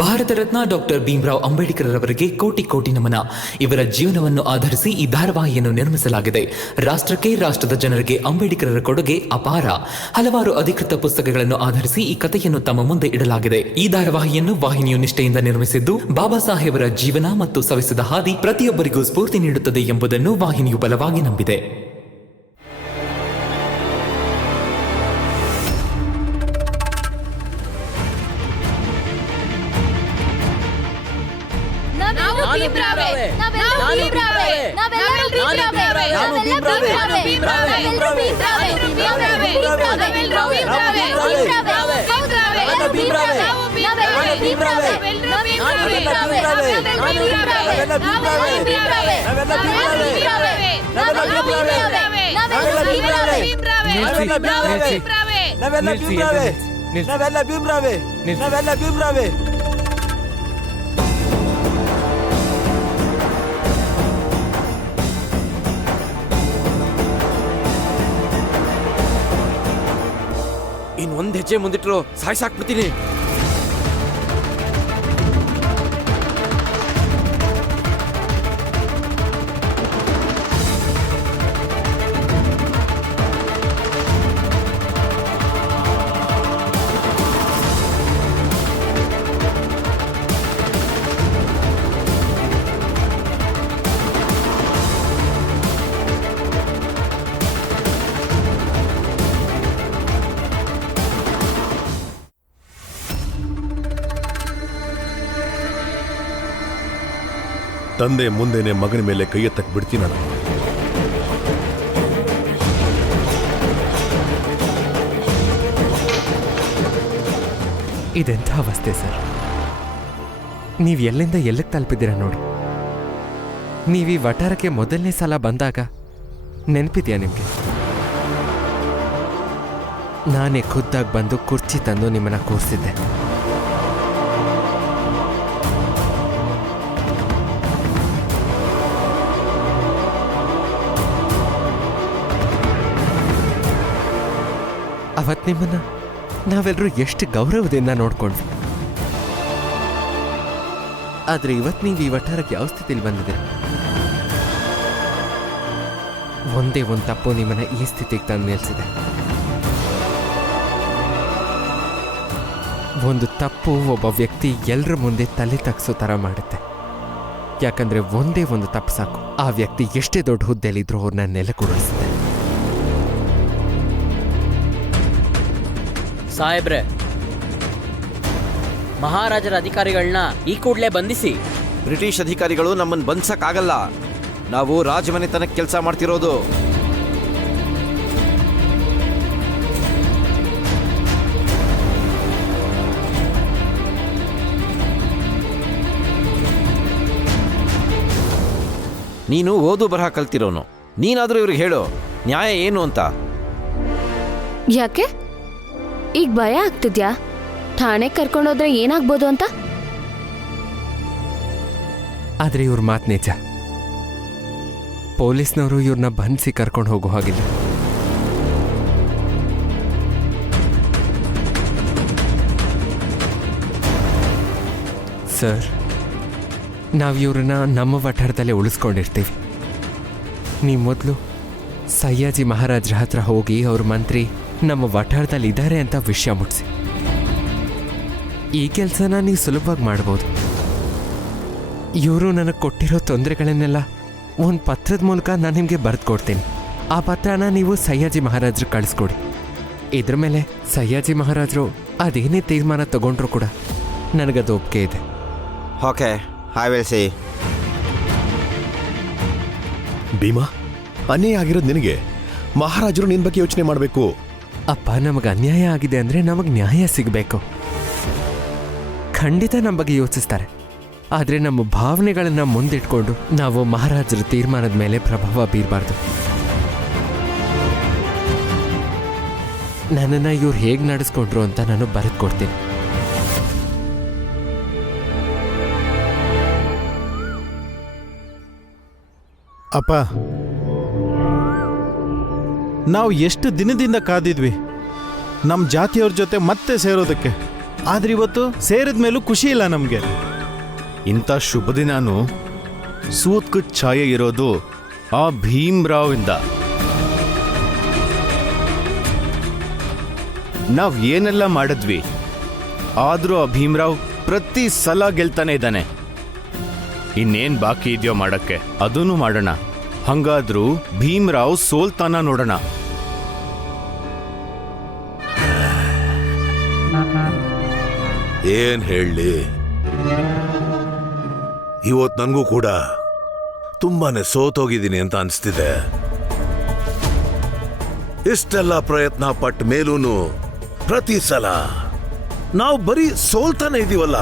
Bharat Ratna doctor Bhimrao Ambedkar ಅವರಿಗೆ ಕೋಟಿ ಕೋಟಿ ನಮನ. ಇವರ ಜೀವನವನ್ನು ಆಧರಿಸಿ ಈ ಧಾರಾವಾಹಿಯನ್ನು ನಿರ್ಮಿಸಲಾಗಿದೆ. ರಾಷ್ಟ್ರಕ್ಕೆ, ರಾಷ್ಟ್ರದ ಜನರಿಗೆ ಅಂಬೇಡ್ಕರರ ಕೊಡುಗೆ ಅಪಾರ. ಹಲವಾರು ಅಧಿಕೃತ ಪುಸ್ತಕಗಳನ್ನು ಆಧರಿಸಿ ಈ ಕಥೆಯನ್ನು ತಮ್ಮ ಮುಂದೆ ಇಡಲಾಗಿದೆ. ಈ ಧಾರಾವಾಹಿಯನ್ನು ವಾಹಿನಿಯು ನಿಷ್ಠೆಯಿಂದ ನಿರ್ಮಿಸಿದ್ದು, ಬಾಬಾ ಸಾಹೇಬರ ಜೀವನ ಮತ್ತು ಸವೆಸಿದ ಹಾದಿ ಪ್ರತಿಯೊಬ್ಬರಿಗೂ ಸ್ಫೂರ್ತಿ ನೀಡುತ್ತದೆ ಎಂಬುದನ್ನು ವಾಹಿನಿಯು ಬಲವಾಗಿ ನಂಬಿದೆ. ಇನ್ನೊಂದ್ ಹೆಜ್ಜೆ ಮುಂದಿಟ್ರು ಸಾಯ್ಸಾಕ್ಬಿಡ್ತೀನಿ. ತಂದೆ ಮುಂದೆನೆ ಮಗನ ಮೇಲೆ ಕೈ ಎತ್ತಕ್ಕೆ ಬಿಡ್ತೀನ ನಾನು. ಇದೆಂಥ ಅವಸ್ಥೆ ಸರ್. ನೀವು ಎಲ್ಲಿಂದ ಎಲ್ಲಿಗೆ ತಲುಪಿದ್ದೀರಾ ನೋಡಿ. ನೀವು ಈ ವಠಾರಕ್ಕೆ ಮೊದಲನೇ ಸಲ ಬಂದಾಗ ನೆನಪಿದೆಯಾ ನಿಮಗೆ? ನಾನೇ ಖುದ್ದಾಗಿ ಬಂದು ಕುರ್ಚಿ ತಂದು ನಿಮ್ಮನ್ನ ಕೂರಿಸಿದ್ದೆ. ಅವತ್ತು ನಿಮ್ಮನ್ನ ನಾವೆಲ್ಲರೂ ಎಷ್ಟು ಗೌರವದಿಂದ ನೋಡ್ಕೊಂಡ್ವಿ. ಆದರೆ ಇವತ್ತು ನೀವು ಈ ವಠಾರಕ್ಕೆ ಯಾವ ಸ್ಥಿತಿಲಿ ಬಂದಿದ್ದೀರ? ಒಂದೇ ಒಂದು ತಪ್ಪು ನಿಮ್ಮನ್ನ ಈ ಸ್ಥಿತಿಗೆ ತಂದು ನಿಲ್ಲಿಸಿದೆ. ಒಂದು ತಪ್ಪು ಒಬ್ಬ ವ್ಯಕ್ತಿ ಎಲ್ಲರ ಮುಂದೆ ತಲೆ ತಗ್ಸೋ ಥರ ಮಾಡುತ್ತೆ. ಯಾಕಂದ್ರೆ ಒಂದೇ ಒಂದು ತಪ್ಪು ಸಾಕು, ಆ ವ್ಯಕ್ತಿ ಎಷ್ಟೇ ದೊಡ್ಡ ಹುದ್ದೆಯಲ್ಲಿದ್ರೂ ಅವ್ರನ್ನ ನೆಲೆಕುರುಳಿಸುತ್ತೆ. ಸಾಹೇಬ್ರೆ, ಮಹಾರಾಜರ ಅಧಿಕಾರಿಗಳನ್ನ ಈ ಕೂಡಲೇ ಬಂಧಿಸಿ. ಬ್ರಿಟಿಷ್ ಅಧಿಕಾರಿಗಳು ನಮ್ಮನ್ನು ಬಂಧಿಸಕ್ಕಾಗಲ್ಲ. ನಾವು ರಾಜಮನೆತನಕ್ಕೆ ಕೆಲಸ ಮಾಡ್ತಿರೋದು. ನೀನು ಓದು ಬರಹ ಕಲ್ತಿರೋನು. ನೀನಾದ್ರೂ ಇವ್ರಿಗೆ ಹೇಳು ನ್ಯಾಯ ಏನು ಅಂತ. ಯಾಕೆ ಈಗ ಭಯ ಆಗ್ತಿದ್ಯಾ? ಠಾಣೆ ಕರ್ಕೊಂಡೋದ್ರೆ ಏನಾಗ್ಬೋದು ಅಂತ? ಆದ್ರೆ ಇವ್ರ ಮಾತು ನಿಜ. ಪೊಲೀಸ್ನವರು ಇವ್ರನ್ನ ಬಂಧಿಸಿ ಕರ್ಕೊಂಡು ಹೋಗೋ ಹಾಗಿಲ್ಲ. ಸರ್, ನಾವು ಇವ್ರನ್ನ ನಮ್ಮ ವಠಾರದಲ್ಲೇ ಉಳಿಸ್ಕೊಂಡಿರ್ತೀವಿ. ನೀವು ಮೊದಲು ಸಯ್ಯಾಜಿ ಮಹಾರಾಜ್ರ ಹತ್ರ ಹೋಗಿ ಅವ್ರ ಮಂತ್ರಿ ನಮ್ಮ ವಠಾರದಲ್ಲಿ ಇದ್ದಾರೆ ಅಂತ ವಿಷಯ ಮುಟ್ಟಿಸಿ. ಈ ಕೆಲಸನ ನೀವು ಸುಲಭವಾಗಿ ಮಾಡ್ಬೋದು. ಇವರು ನನಗೆ ಕೊಟ್ಟಿರೋ ತೊಂದರೆಗಳನ್ನೆಲ್ಲ ಒಂದು ಪತ್ರದ ಮೂಲಕ ನಾನು ನಿಮಗೆ ಬರೆದು ಕೊಡ್ತೀನಿ. ಆ ಪತ್ರನ ನೀವು ಸಯ್ಯಾಜಿ ಮಹಾರಾಜ್ರಿಗೆ ಕಳಿಸ್ಕೊಡಿ. ಇದ್ರ ಮೇಲೆ ಸಯ್ಯಾಜಿ ಮಹಾರಾಜರು ಅದೇನೇ ತೀರ್ಮಾನ ತಗೊಂಡ್ರು ಕೂಡ ನನಗದು ಒಪ್ಪಿಗೆ ಇದೆ. Okay, I will say. Bhima, ಅನ್ಯಾಯ ಆಗಿರೋದು ನಿನಗೆ. ಮಹಾರಾಜರು ನಿನ್ನ ಬಗ್ಗೆ ಯೋಚನೆ ಮಾಡಬೇಕು. ಅಪ್ಪ, ನಮಗೆ ಅನ್ಯಾಯ ಆಗಿದೆ ಅಂದರೆ ನಮಗೆ ನ್ಯಾಯ ಸಿಗಬೇಕು. ಖಂಡಿತ ನಮ್ಮ ಬಗ್ಗೆ ಯೋಚಿಸ್ತಾರೆ. ಆದರೆ ನಮ್ಮ ಭಾವನೆಗಳನ್ನು ಮುಂದಿಟ್ಕೊಂಡು ನಾವು ಮಹಾರಾಜರ ತೀರ್ಮಾನದ ಮೇಲೆ ಪ್ರಭಾವ ಬೀರಬಾರ್ದು. ನನ್ನನ್ನು ಇವ್ರು ಹೇಗೆ ನಡೆಸ್ಕೊಂಡ್ರು ಅಂತ ನಾನು ಬರೆದು ಕೊಡ್ತೀನಿ. ಅಪ್ಪ, ನಾವು ಎಷ್ಟು ದಿನದಿಂದ ಕಾದಿದ್ವಿ ನಮ್ಮ ಜಾತಿಯವ್ರ ಜೊತೆ ಮತ್ತೆ ಸೇರೋದಕ್ಕೆ. ಆದ್ರೆ ಇವತ್ತು ಸೇರಿದ ಮೇಲೂ ಖುಷಿ ಇಲ್ಲ ನಮಗೆ. ಇಂಥ ಶುಭ ದಿನಾನು ಸೂತ್ಕ ಛಾಯೆ ಇರೋದು ಆ ಭೀಮ್ರಾವ್ ಇಂದ. ನಾವ್ ಏನೆಲ್ಲ ಮಾಡಿದ್ವಿ, ಆದ್ರೂ ಆ ಭೀಮ್ರಾವ್ ಪ್ರತಿ ಸಲ ಗೆಲ್ತಾನೆ ಇದ್ದಾನೆ. ಇನ್ನೇನ್ ಬಾಕಿ ಇದೆಯೋ ಮಾಡಕ್ಕೆ ಅದನ್ನು ಮಾಡೋಣ. ಹಂಗಾದ್ರೂ ಭೀಮ್ರಾವ್ ಸೋಲ್ತಾನ ನೋಡೋಣ. ಏನ್ ಹೇಳಿ, ಇವತ್ತು ನನಗೂ ಕೂಡ ತುಂಬಾನೇ ಸೋತೋಗಿದ್ದೀನಿ ಅಂತ ಅನಿಸ್ತಿದೆ. ಇಷ್ಟೆಲ್ಲ ಪ್ರಯತ್ನ ಪಟ್ಟ ಮೇಲೂನು ಪ್ರತಿ ಸಲ ನಾವು ಬರೀ ಸೋಲ್ತಾನೆ ಇದೀವಲ್ಲ.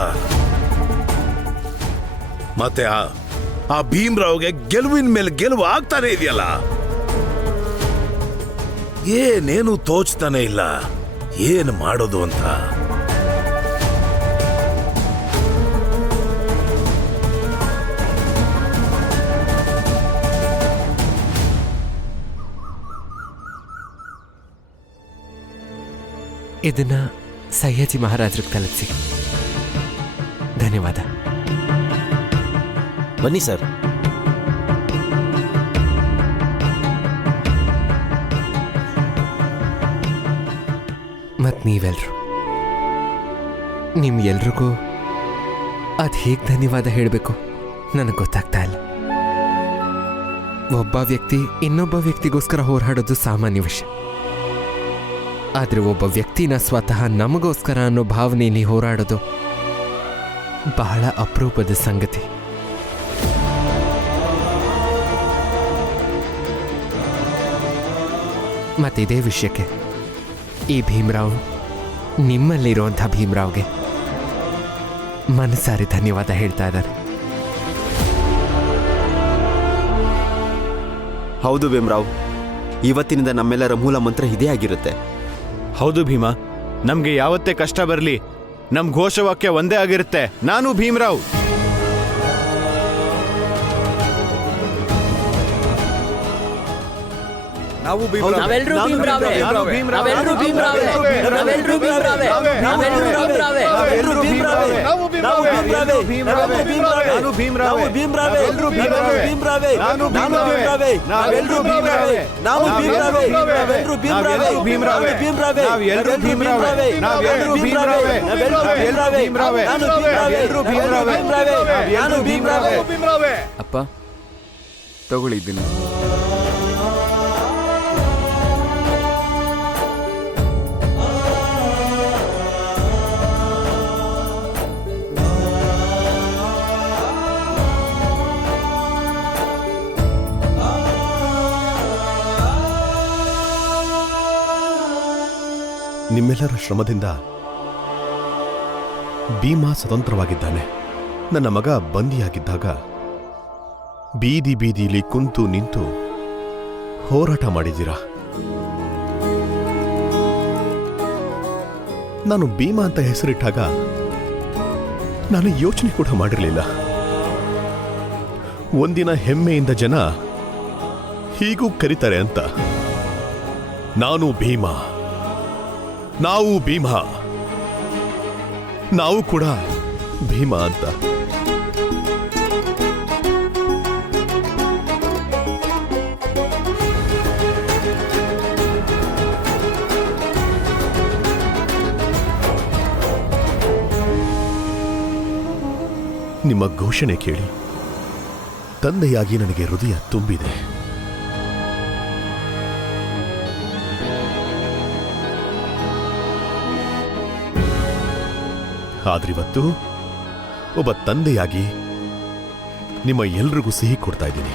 ಮತ್ತೆ ಆ ಭೀಮ್ರಾವ್ಗೆ ಗೆಲುವಿನ ಮೇಲೆ ಗೆಲುವು ಆಗ್ತಾನೆ ಇದೆಯಲ್ಲ. ಏನೇನು ತೋಚ್ತಾನೆ ಇಲ್ಲ, ಏನು ಮಾಡೋದು ಅಂತ. ಇದನ್ನ ಸಯ್ಯಾಜಿ ಮಹಾರಾಜರಿಗೆ ತಲುಪಿಸಿ. ಧನ್ಯವಾದ. ಬನ್ನಿ ಸರ್. ಮತ್ ನೀವೆಲ್ರು ನಿಮ್ಗೆಲ್ರಿಗೂ ಅದು ಹೇಗೆ ಧನ್ಯವಾದ ಹೇಳಬೇಕು ನನಗೆ ಗೊತ್ತಾಗ್ತಾ ಇಲ್ಲ. ಒಬ್ಬ ವ್ಯಕ್ತಿ ಇನ್ನೊಬ್ಬ ವ್ಯಕ್ತಿಗೋಸ್ಕರ ಹೋರಾಡೋದು ಸಾಮಾನ್ಯ ವಿಷಯ. ಆದರೆ ಒಬ್ಬ ವ್ಯಕ್ತಿನ ಸ್ವತಃ ನಮಗೋಸ್ಕರ ಅನ್ನೋ ಭಾವನೆಯಲ್ಲಿ ಹೋರಾಡೋದು ಬಹಳ ಅಪರೂಪದ ಸಂಗತಿ. ಮತ್ತಿದೇ ವಿಷಯಕ್ಕೆ ಈ ಭೀಮ್ರಾವ್ ನಿಮ್ಮಲ್ಲಿರುವಂಥ ಭೀಮ್ರಾವ್ಗೆ ಮನಸಾರಿ ಧನ್ಯವಾದ ಹೇಳ್ತಾ ಇದ್ದಾರೆ. ಹೌದು ಭೀಮ್ರಾವ್, ಇವತ್ತಿನಿಂದ ನಮ್ಮೆಲ್ಲರ ಮೂಲ ಮಂತ್ರ ಇದೇ ಆಗಿರುತ್ತೆ. ಹೌದು ಭೀಮಾ, ನಮ್ಗೆ ಯಾವತ್ತೇ ಕಷ್ಟ ಬರಲಿ ನಮ್ ಘೋಷವಾಕ್ಯ ಒಂದೇ ಆಗಿರುತ್ತೆ, ನಾನು ಭೀಮ್ರಾವ್. ನಾವೆಲ್ಲರೂ ಭೀಮ್ರಾವೇ, ನಾವೆಲ್ಲರೂ ಭೀಮ್ರಾವೇ, ನಾವೆಲ್ಲರೂ ಭೀಮ್ರಾವೇ, ನಾವೆಲ್ಲರೂ ಭೀಮ್ರಾವೇ, ನಾವೆಲ್ಲರೂ ಭೀಮ್ರಾವೇ, ನಾವು ಭೀಮ್ರಾವೇ, ನಾವೆಲ್ಲರೂ ಭೀಮ್ರಾವೇ, ನಾನು ಭೀಮ್ರಾವೇ, ಭೀಮ್ರಾವೇ, ಎಲ್ಲರೂ ಭೀಮ್ರಾವೇ, ಭೀಮ್ರಾವೇ, ನಾನು ಭೀಮ್ರಾವೇ, ನಾವೆಲ್ಲರೂ ಭೀಮ್ರಾವೇ, ನಾವು ಭೀಮ್ರಾವೇ, ನಾವೆಲ್ಲರೂ ಭೀಮ್ರಾವೇ, ಭೀಮ್ರಾವೇ, ಭೀಮ್ರಾವೇ, ನಾವೆಲ್ಲರೂ ಭೀಮ್ರಾವೇ, ನಾವೆಲ್ಲರೂ ಭೀಮ್ರಾವೇ, ನಾವೆಲ್ಲರೂ ಭೀಮ್ರಾವೇ, ನಾನು ಭೀಮ್ರಾವೇ, ಎಲ್ಲರೂ ಭೀಮ್ರಾವೇ, ನಾನು ಭೀಮ್ರಾವೇ. ಅಪ್ಪ ತಗೊಳ್ಳಿದ್ದೀನಿ. ನಿಮ್ಮೆಲ್ಲರ ಶ್ರಮದಿಂದ ಭೀಮಾ ಸ್ವತಂತ್ರವಾಗಿದ್ದಾನೆ. ನನ್ನ ಮಗ ಬಂದಿಯಾಗಿದ್ದಾಗ ಬೀದಿ ಬೀದಿಲಿ ಕುಂತು ನಿಂತು ಹೋರಾಟ ಮಾಡಿದ್ದೀರಾ. ನಾನು ಭೀಮಾ ಅಂತ ಹೆಸರಿಟ್ಟಾಗ ನಾನು ಯೋಚನೆ ಕೂಡ ಮಾಡಿರಲಿಲ್ಲ. ಒಂದಿನ ಹೆಮ್ಮೆಯಿಂದ ಜನ ಹೀಗೂ ಕರೀತಾರೆ ಅಂತ. ನಾನು ಭೀಮಾ, ನಾವು ಭೀಮಾ, ನಾವು ಕೂಡ ಭೀಮಾ ಅಂತ. ನಿಮ್ಮ ಘೋಷಣೆ ಕೇಳಿ ತಂದೆಯಾಗಿ ನನಗೆ ಹೃದಯ ತುಂಬಿದೆ. ಆದ್ರಿವತ್ತು ಒಬ್ಬ ತಂದೆಯಾಗಿ ನಿಮ್ಮ ಎಲ್ರಿಗೂ ಸಿಹಿ ಕೊಡ್ತಾ ಇದ್ದೀನಿ.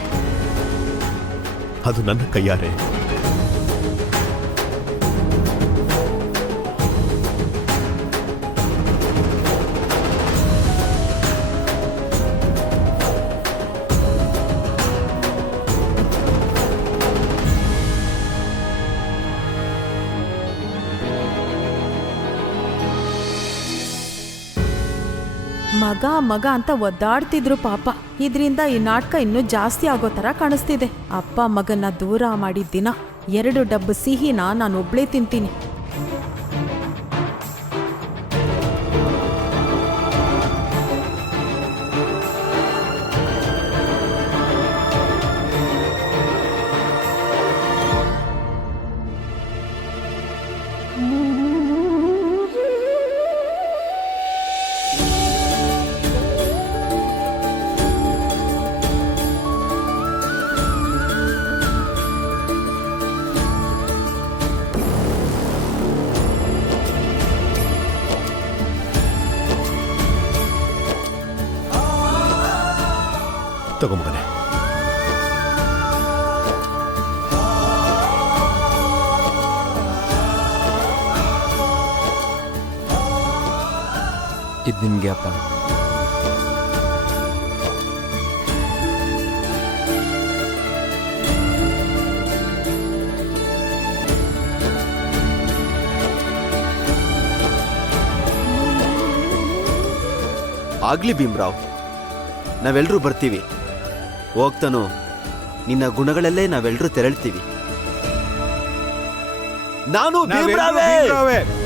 ಅದು ನನ್ನ ಕೈಯಾರೆ. ಮಗ ಮಗ ಅಂತ ಒದ್ದಾಡ್ತಿದ್ರು ಪಾಪ. ಇದರಿಂದ ಈ ನಾಟಕ ಇನ್ನೂ ಜಾಸ್ತಿ ಆಗೋ ಥರ ಕಾಣಿಸ್ತಿದೆ. ಅಪ್ಪ ಮಗನ್ನ ದೂರ ಮಾಡಿದ ದಿನ 2 ಡಬ್ಬ ಸಿಹಿನ ನಾನೊಬ್ಳೇ ತಿಂತೀನಿ. ತಗೋ ಮಗನೇ. ಇದು ನಿಮಗೆ ಅಪ್ಪ. ಆಗ್ಲಿ ಭೀಮ್ರಾವ್, ನಾವೆಲ್ಲರೂ ಬರ್ತೀವಿ. ಹೋಗ್ತಾನು ನಿನ್ನ ಗುಣಗಳಲ್ಲೇ ನಾವೆಲ್ಲರೂ ತೆರಳ್ತೀವಿ. ನಾನು ಭೀಮ್ರಾವೇ,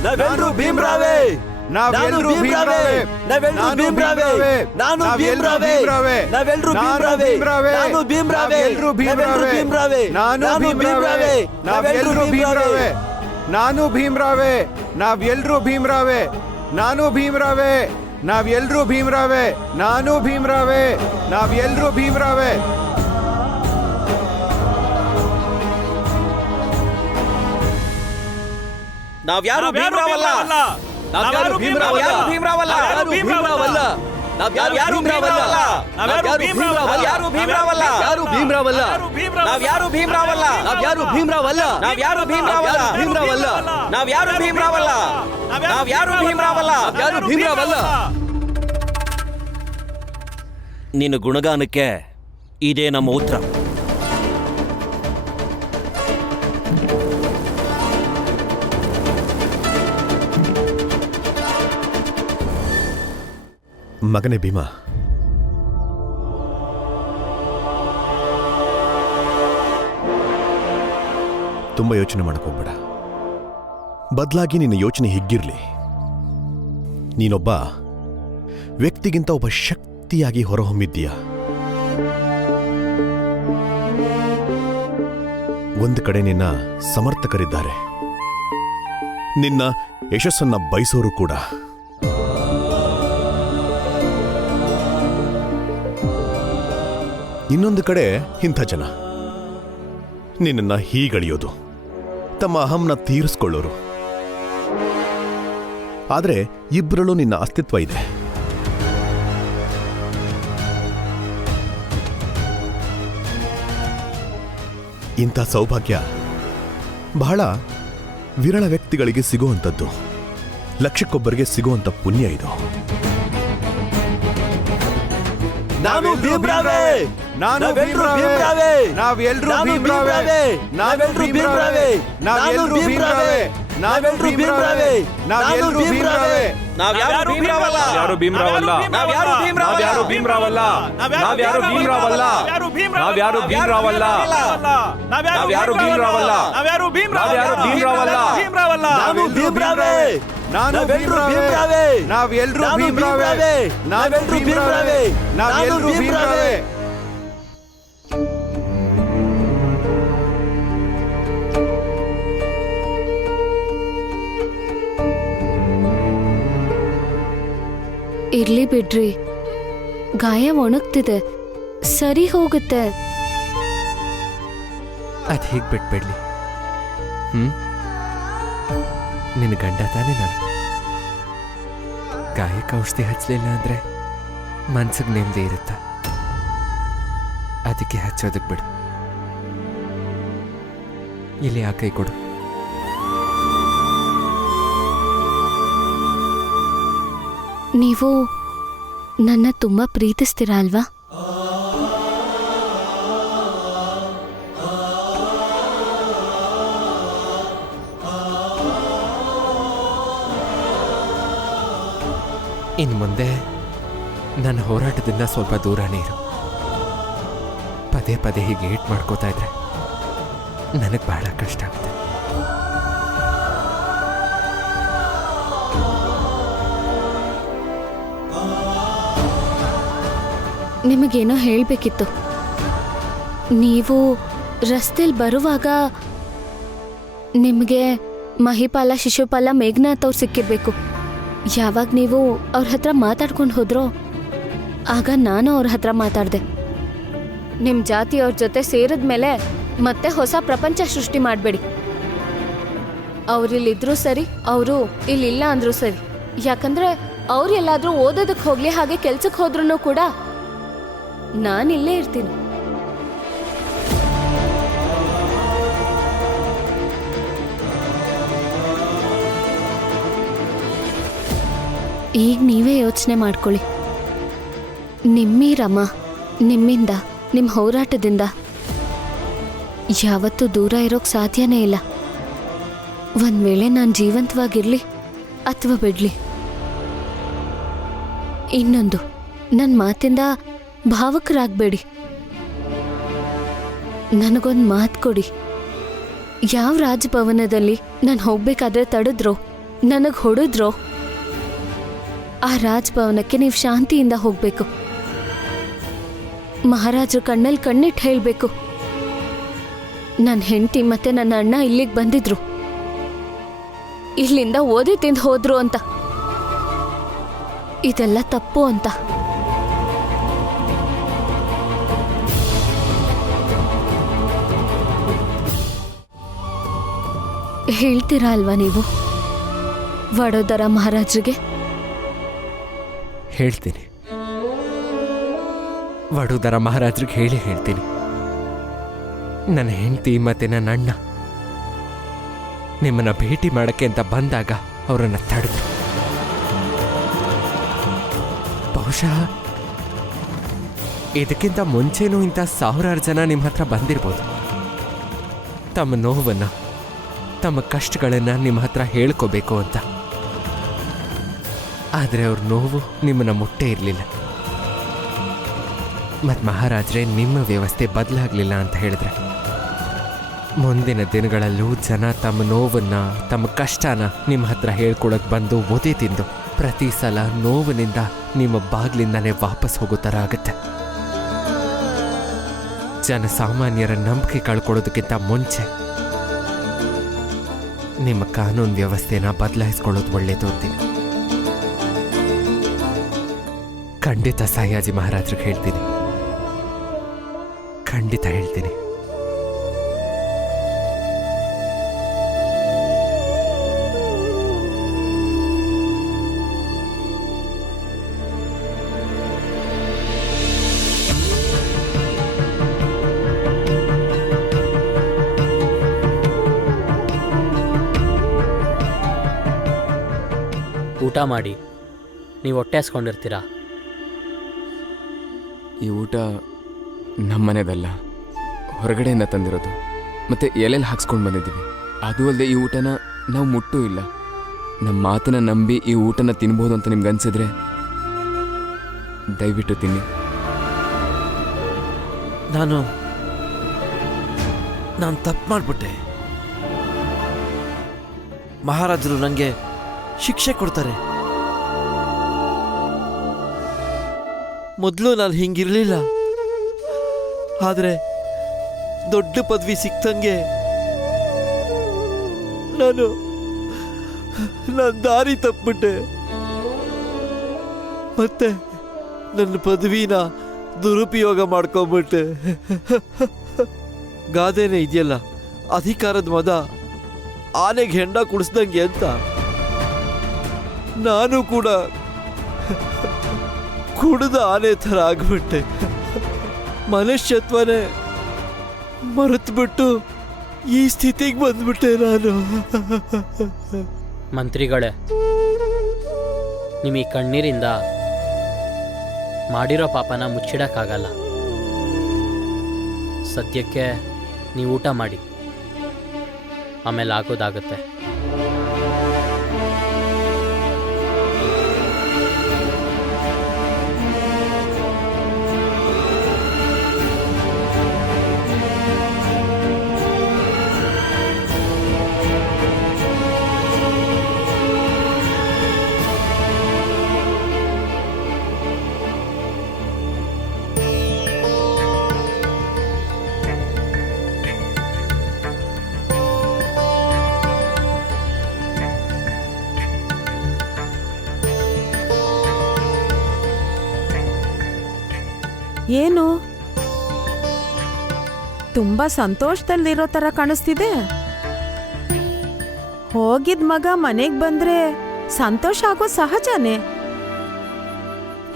ನಾವೆಲ್ಲರೂ ಭೀಮ್ರಾವೇ, ನಾವೆಲ್ಲರೂ ಭೀಮ್ರಾವೇ, ನಾವೆಲ್ಲರೂ ಭೀಮ್ರಾವೇ, ನಾನು ಭೀಮ್ರಾವೇ, ನಾವೆಲ್ಲರೂ ಭೀಮ್ರಾವೇ, ನಾನು ಭೀಮ್ರಾವೇ, ನಾವೆಲ್ಲರೂ ಭೀಮ್ರಾವೇ, ನಾನು ಭೀಮ್ರಾವೇ, ನಾವೆಲ್ಲರೂ ಭೀಮ್ರಾವೇ, ನಾನು ಭೀಮ್ರಾವೇ, ನಾವೆಲ್ಲರೂ ಭೀಮ್ರಾವೇ, ನಾನು ಭೀಮ್ರಾವೇ, ನಾವೆಲ್ಲರೂ ಭೀಮ್ರಾವೇ, ನಾನು ಭೀಮ್ರಾವೇ, ನಾವೆಲ್ಲರೂ ಭೀಮ್ರಾವೇ. ನಾವ್ಯಾರು ಭೀಮ್ರಾವಲ್ಲ, ನಾವ್ಯಾರು ಭೀಮ್ರಾವಲ್ಲ, ಭೀಮ್ರಾವಲ್ಲ, ಭೀಮ್ರಾವಲ್ಲ, ನಾವ್ಯಾರು ಭೀಮ್ರಾವಲ್ಲ, ನಾವ್ಯಾರು ಭೀಮ್ರಾವಲ್ಲ, ಯಾರು ಭೀಮ್ರಾವಲ್ಲ, ಯಾರು ಭೀಮ್ರಾವಲ್ಲ, ನಾವ್ಯಾರು ಭೀಮ್ರಾವಲ್ಲ, ನಾವ್ಯಾರು ಭೀಮ್ರಾವಲ್ಲ, ನಾವ್ಯಾರು ಭೀಮ್ರಾವಲ್ಲ, ಭೀಮ್ರಾವಲ್ಲ, ನಾವ್ಯಾರು ಭೀಮ್ರಾವಲ್ಲ, ನಾವ್ಯಾರು ಭೀಮ್ರಾವಲ್ಲ, ಯಾರು ಭೀಮ್ರಾವಲ್ಲ. ನಿನ್ನ ಗುಣಗಾನಕ್ಕೆ ಇದೇ ನಮ್ಮ ಉತ್ತರ. ಮಗನೇ ಭೀಮಾ, ತುಂಬ ಯೋಚನೆ ಮಾಡಕೋಗ್ಬೇಡ. ಬದಲಾಗಿ ನಿನ್ನ ಯೋಚನೆ ಹಿಗ್ಗಿರ್ಲಿ. ನೀನೊಬ್ಬ ವ್ಯಕ್ತಿಗಿಂತ ಒಬ್ಬ ಶಕ್ತಿಯಾಗಿ ಹೊರಹೊಮ್ಮಿದ್ದೀಯ. ಒಂದು ಕಡೆ ನಿನ್ನ ಸಮರ್ಥಕರಿದ್ದಾರೆ, ನಿನ್ನ ಯಶಸ್ಸನ್ನ ಬಯಸೋರು ಕೂಡ. ಇನ್ನೊಂದು ಕಡೆ ಇಂಥ ಜನ ನಿನ್ನನ್ನ ಹೀಗಳಿಯೋದು, ತಮ್ಮ ಅಹಂನ ತೀರಿಸ್ಕೊಳ್ಳೋರು. ಆದರೆ ಇಬ್ಬರಲ್ಲೂ ನಿನ್ನ ಅಸ್ತಿತ್ವ ಇದೆ. ಇಂಥ ಸೌಭಾಗ್ಯ ಬಹಳ ವಿರಳ ವ್ಯಕ್ತಿಗಳಿಗೆ ಸಿಗುವಂಥದ್ದು. ಲಕ್ಷಕ್ಕೊಬ್ಬರಿಗೆ ಸಿಗುವಂಥ ಪುಣ್ಯ ಇದು. ನಾನು ಭೀಮ್ರಾವೇ, ನಾವೆಲ್ಲರೂ ಭೀಮ್ರಾವೇ, ನಾವೆಲ್ಲರೂ ಭೀಮ್ರಾವೇ, ನಾವೆಲ್ಲರೂ ಭೀಮ್ರಾವೇ, ನಾವೆಲ್ಲರೂ ಭೀಮ್ರಾವೇ, ನಾವೆಲ್ಲರೂ ಭೀಮ್ರಾವೇ, ನಾವೆಲ್ಲರೂ ಭೀಮ್ರಾವೇ, ನಾವ್ಯಾರು ಭೀಮ್ರಾವಲ್ಲ, ಯಾರು ಭೀಮ್ರಾವಲ್ಲ, ನಾವ್ಯಾರು ಭೀಮ್ರಾವಲ್ಲ, ಯಾರು ಭೀಮ್ರಾವಲ್ಲ, ನಾವ್ಯಾರು ಭೀಮ್ರಾವಲ್ಲ, ನಾವ್ಯಾರು ಭೀಮ್ರಾವಲ್ಲ, ನಾವ್ಯಾರು ಭೀಮ್ರಾವಲ್ಲ, ನಾವ್ಯಾರು ಭೀಮ್ರಾವಲ್ಲ, ನಾನು ಭೀಮ್ರಾವೇ, ನಾವೆಲ್ಲರೂ ಭೀಮ್ರಾವೇ, ನಾವೆಲ್ಲರೂ ಭೀಮ್ರಾವೇ, ನಾವೆಲ್ಲರೂ ಭೀಮ್ರಾವೇ, ನಾವೆಲ್ಲರೂ ಭೀಮ್ರಾವೇ. ಇರ್ಲಿ ಬಿಡ್ರಿ, ಗಾಯ ಒಣಗ್ತಿದೆ, ಸರಿ ಹೋಗುತ್ತೆ. ಅದು ಹೀಗೆ ಬಿಟ್ಬಿಡ್ಲಿ. ನಿನ್ನ ಗಂಡ ತಾನೇ ನಾನು. ಗಾಯಕ್ಕೆ ಔಷಧಿ ಹಚ್ಚಲಿಲ್ಲ ಅಂದ್ರೆ ಮನ್ಸಿಗೆ ನೆಮ್ಮದಿ ಇರುತ್ತ. ಅದಕ್ಕೆ ಹಚ್ಚೋದಕ್ಕೆ ಬಿಡು. ಇಲ್ಲಿ ಆ ಕೈ ಕೊಡು. ನೀವು ನನ್ನ ತುಂಬಾ ಪ್ರೀತಿಸ್ತೀರಾ ಅಲ್ವಾ? ಇನ್ನು ಮುಂದೆ ನನ್ನ ಹೋರಾಟದಿಂದ ಸ್ವಲ್ಪ ದೂರನೇ ಇರು. ಪದೇ ಪದೇ ಹೀಗೆ ಏಟ್ ಮಾಡ್ಕೋತಾ ಇದ್ರೆ ನನಗೆ ಬಹಳ ಕಷ್ಟ ಆಗುತ್ತೆ. ನಿಮಗೇನೋ ಹೇಳಬೇಕಿತ್ತು. ನೀವು ರಸ್ತೆಯಲ್ಲಿ ಬರುವಾಗ ನಿಮಗೆ ಮಹಿಪಾಲ, ಶಿಶುಪಾಲ, ಮೇಘನಾಥ್ ಅವ್ರು ಸಿಕ್ಕಿರ್ಬೇಕು. ಯಾವಾಗ ನೀವು ಅವ್ರ ಹತ್ರ ಮಾತಾಡ್ಕೊಂಡು ಹೋದ್ರೋ ಆಗ ನಾನು ಅವ್ರ ಹತ್ರ ಮಾತಾಡಿದೆ. ನಿಮ್ಮ ಜಾತಿಯವ್ರ ಜೊತೆ ಸೇರಿದ್ಮೇಲೆ ಮತ್ತೆ ಹೊಸ ಪ್ರಪಂಚ ಸೃಷ್ಟಿ ಮಾಡಬೇಡಿ. ಅವ್ರಿಲ್ಲಿದ್ರೂ ಸರಿ, ಅವರು ಇಲ್ಲಿಲ್ಲ ಅಂದ್ರೂ ಸರಿ. ಯಾಕಂದ್ರೆ ಅವ್ರು ಎಲ್ಲಾದ್ರೂ ಓದೋದಕ್ಕೆ ಹೋಗ್ಲಿ, ಹಾಗೆ ಕೆಲ್ಸಕ್ಕೆ ಹೋದ್ರೂ ಕೂಡ ನಾನಿಲ್ಲೇ ಇರ್ತೀನಿ. ಈಗ ನೀವೇ ಯೋಚನೆ ಮಾಡ್ಕೊಳ್ಳಿ. ನಿಮ್ಮೀರಮ್ಮ ನಿಮ್ಮಿಂದ, ನಿಮ್ಮ ಹೋರಾಟದಿಂದ ಯಾವತ್ತೂ ದೂರ ಇರೋಕ್ ಸಾಧ್ಯನೇ ಇಲ್ಲ. ಒಂದ್ ವೇಳೆ ನಾನು ಜೀವಂತವಾಗಿರ್ಲಿ ಅಥವಾ ಬಿಡ್ಲಿ. ಇನ್ನೊಂದು, ನನ್ನ ಮಾತಿಂದ ಭಾವಕರಾಗಬೇಡಿ. ನನಗೊಂದು ಮಾತು ಕೊಡಿ. ಯಾವ ರಾಜಭವನದಲ್ಲಿ ನಾನು ಹೋಗ್ಬೇಕಾದ್ರೆ ತಡೆದ್ರೋ, ನನಗೆ ಹೊಡೆದ್ರೋ, ಆ ರಾಜಭವನಕ್ಕೆ ನೀವು ಶಾಂತಿಯಿಂದ ಹೋಗ್ಬೇಕು. ಮಹಾರಾಜರು ಕಣ್ಣಲ್ಲಿ ಕಣ್ಣಿಟ್ಟು ಹೇಳಬೇಕು, ನನ್ನ ಹೆಂಡತಿ ಮತ್ತೆ ನನ್ನ ಅಣ್ಣ ಇಲ್ಲಿಗೆ ಬಂದಿದ್ರು, ಇಲ್ಲಿಂದ ಓದಿ ತಿಂದು ಹೋದ್ರು ಅಂತ. ಇದೆಲ್ಲ ತಪ್ಪು ಅಂತ. ಹೇಳ್ತೀರಾ ಅಲ್ವಾ ನೀವು ವಡೋದರ ಮಹಾರಾಜರಿಗೆ? ಹೇಳ್ತೀನಿ, ವಡೋದರ ಮಹಾರಾಜರಿಗೆ ಹೇಳ್ತೀನಿ. ನನ್ನ ಹೆಂಡತಿ ಮತ್ತೆ ನನ್ನ ಅಣ್ಣ ನಿಮ್ಮನ್ನ ಭೇಟಿ ಮಾಡಕ್ಕೆ ಅಂತ ಬಂದಾಗ ಅವರನ್ನ ತಡೆದು, ಬಹುಶಃ ಇದಕ್ಕಿಂತ ಮುಂಚೆನೂ ಇಂಥ ಸಾವಿರಾರು ಜನ ನಿಮ್ಮ ಹತ್ರ ಬಂದಿರ್ಬೋದು. ತಮ್ಮ ನೋವನ್ನು, ತಮ್ಮ ಕಷ್ಟಗಳನ್ನು ನಿಮ್ಮ ಹತ್ರ ಹೇಳ್ಕೋಬೇಕು ಅಂತ. ಆದರೆ ಅವ್ರ ನೋವು ನಿಮ್ಮನ್ನ ಮುಟ್ಟೇ ಇರಲಿಲ್ಲ. ಮತ್ತು ಮಹಾರಾಜರೇ ನಿಮ್ಮ ವ್ಯವಸ್ಥೆ ಬದಲಾಗಲಿಲ್ಲ ಅಂತ ಹೇಳಿದ್ರೆ, ಮುಂದಿನ ದಿನಗಳಲ್ಲೂ ಜನ ತಮ್ಮ ನೋವನ್ನು, ತಮ್ಮ ಕಷ್ಟನ ನಿಮ್ಮ ಹತ್ರ ಹೇಳ್ಕೊಳಕ್ಕೆ ಬಂದು ಒದೆ ತಿಂದು ಪ್ರತಿ ಸಲ ನೋವಿನಿಂದ ನಿಮ್ಮ ಬಾಗ್ಲಿಂದಾನೇ ವಾಪಸ್ ಹೋಗೋ ಥರ ಆಗುತ್ತೆ. ಜನಸಾಮಾನ್ಯರ ನಂಬಿಕೆ ಕಳ್ಕೊಳ್ಳೋದಕ್ಕಿಂತ ಮುಂಚೆ ನಿಮ್ಮ ಕಾನೂನು ವ್ಯವಸ್ಥೆನ ಬದಲಾಯಿಸ್ಕೊಳ್ಳೋದು ಒಳ್ಳೇದು ಅಂತೀನಿ. ಖಂಡಿತ ಸಯ್ಯಾಜಿ ಮಹಾರಾಜರಿಗೆ ಹೇಳ್ತೀನಿ, ಖಂಡಿತ ಹೇಳ್ತೀನಿ. ಊಟ ಮಾಡಿ, ನೀವು ಹೊಟ್ಟೆ ಹಸ್ಕೊಂಡಿರ್ತೀರಾ. ಈ ಊಟ ನಮ್ಮನೆದಲ್ಲ, ಹೊರಗಡೆಯಿಂದ ತಂದಿರೋದು. ಮತ್ತು ಎಲೆಯಲ್ಲಿ ಹಾಕ್ಸ್ಕೊಂಡು ಬಂದಿದ್ದೀವಿ. ಅದು ಅಲ್ಲದೆ ಈ ಊಟನ ನಾವು ಮುಟ್ಟೂ ಇಲ್ಲ. ನಮ್ಮ ಮಾತನ್ನ ನಂಬಿ ಈ ಊಟನ ತಿನ್ಬೋದು ಅಂತ ನಿಮ್ಗೆ ಅನ್ಸಿದ್ರೆ ದಯವಿಟ್ಟು ತಿನ್ನಿ. ನಾನು ತಪ್ಪು ಮಾಡಿಬಿಟ್ಟೆ. ಮಹಾರಾಜರು ನನಗೆ ಶಿಕ್ಷೆ ಕೊಡ್ತಾರೆ. ಮೊದಲು ನಾನು ಹಿಂಗಿರಲಿಲ್ಲ, ಆದರೆ ದೊಡ್ಡ ಪದವಿ ಸಿಕ್ತಂಗೆ ನಾನು ದಾರಿ ತಪ್ಪಿಬಿಟ್ಟೆ. ಮತ್ತೆ ನನ್ನ ಪದವಿನ ದುರುಪಯೋಗ ಮಾಡ್ಕೊಂಬಿಟ್ಟೆ. ಗಾದೆನೇ ಇದೆಯಲ್ಲ, ಅಧಿಕಾರದ ಮದ ಆನೆಗೆ ಹೆಂಡ ಕುಡಿಸ್ದಂಗೆ ಅಂತ. ನಾನು ಕೂಡ ಕುಡಿದ ಆನೆ ಥರ ಆಗ್ಬಿಟ್ಟೆ. ಮನುಷ್ಯತ್ವನೇ ಮರೆತುಬಿಟ್ಟು ಈ ಸ್ಥಿತಿಗೆ ಬಂದ್ಬಿಟ್ಟೆ ನಾನು. ಮಂತ್ರಿಗಳೇ, ನಿಮ್ಮ ಈ ಕಣ್ಣೀರಿಂದ ಮಾಡಿರೋ ಪಾಪನ ಮುಚ್ಚಿಡಕ್ಕಾಗಲ್ಲ. ಸದ್ಯಕ್ಕೆ ನೀವು ಊಟ ಮಾಡಿ, ಆಮೇಲೆ ಆಗೋದಾಗುತ್ತೆ. ಏನು ತುಂಬಾ ಸಂತೋಷದಲ್ಲಿರೋ ತರ ಕಾಣಿಸ್ತಿದೆ. ಹೋಗಿದ್ ಮಗ ಮನೆಗೆ ಬಂದ್ರೆ ಸಂತೋಷ ಆಗೋ ಸಹಜನೇ.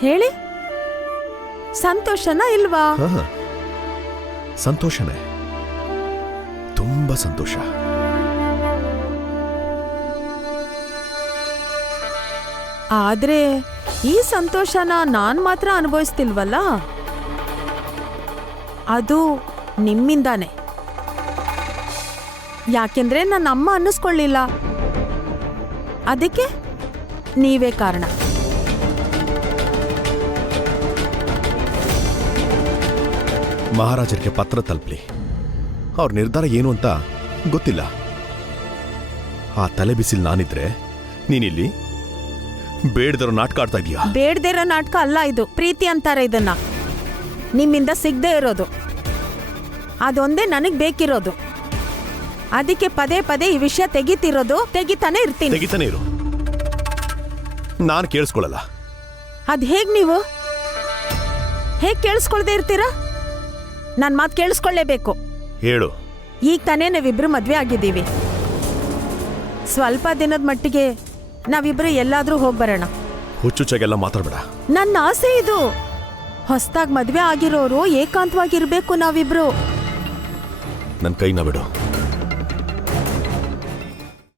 ಹೇಳಿ, ಸಂತೋಷನ ಇಲ್ವಾ? ಹಾ, ಸಂತೋಷನೇ, ತುಂಬಾ ಸಂತೋಷ. ಆದ್ರೆ ಈ ಸಂತೋಷನ ನಾನ್ ಮಾತ್ರ ಅನುಭವಿಸ್ತಿಲ್ವಲ್ಲ, ಅದು ನಿಮ್ಮಿಂದಾನೆ. ಯಾಕೆಂದ್ರೆ ನನ್ನ ಅಮ್ಮ ಅನ್ನಿಸ್ಕೊಳ್ಳಿಲ್ಲ, ಅದಕ್ಕೆ ನೀವೇ ಕಾರಣ. ಮಹಾರಾಜರಿಗೆ ಪತ್ರ ತಲುಪಲಿ. ಅವ್ರ ನಿರ್ಧಾರ ಏನು ಅಂತ ಗೊತ್ತಿಲ್ಲ. ಆ ತಲೆ ಬಿಸಿಲ್ ನಾನಿದ್ರೆ ನೀನಿಲ್ಲಿ ಬೇಡದಿರೋ ನಾಟಕ ಆಡ್ತಾ ಇದೀಯಾ? ಬೇಡದಿರೋ ನಾಟಕ ಅಲ್ಲ ಇದು, ಪ್ರೀತಿ ಅಂತಾರೆ ಇದನ್ನ. ನಿಮ್ಮಿಂದ ಸಿಗದೆ ಇರೋದು ಅದೊಂದೇ ನನಗ್ ಬೇಕಿರೋದು. ಅದಕ್ಕೆ ಪದೇ ಪದೇ ಈ ವಿಷಯ ತೆಗಿತಾನೆ ಇರ್ತೀನಿ. ತೆಗಿತಾನೆ ಇರು, ನಾನು ಕೇಳಿಸ್ಕೊಳ್ಳಲ್ಲ. ಅದ್ ನೀವು ಹೇಗ್ ಕೇಳಿಸ್ಕೊಳ್ದೆ ಇರ್ತೀರಾ? ನನ್ ಮಾತು ಕೇಳಿಸ್ಕೊಳ್ಳೇಬೇಕು. ಹೇಳು. ಈಗ ತಾನೇ ನಾವಿಬ್ರು ಮದ್ವೆ ಆಗಿದ್ದೀವಿ. ಸ್ವಲ್ಪ ದಿನದ ಮಟ್ಟಿಗೆ ನಾವಿಬ್ರು ಎಲ್ಲಾದ್ರೂ ಹೋಗ್ಬರೋಣ. ಹುಚ್ಚುಚ್ಚಾಗೆಲ್ಲ ಮಾತಾಡ್ಬೇಡ. ನನ್ನ ಆಸೆ ಇದು. ಹೊಸ್ದಾಗ್ ಮದ್ವೆ ಆಗಿರೋರು ಏಕಾಂತವಾಗಿರ್ಬೇಕು ನಾವಿಬ್ರು. ನನ್ನ ಕೈನ ಬಿಡು.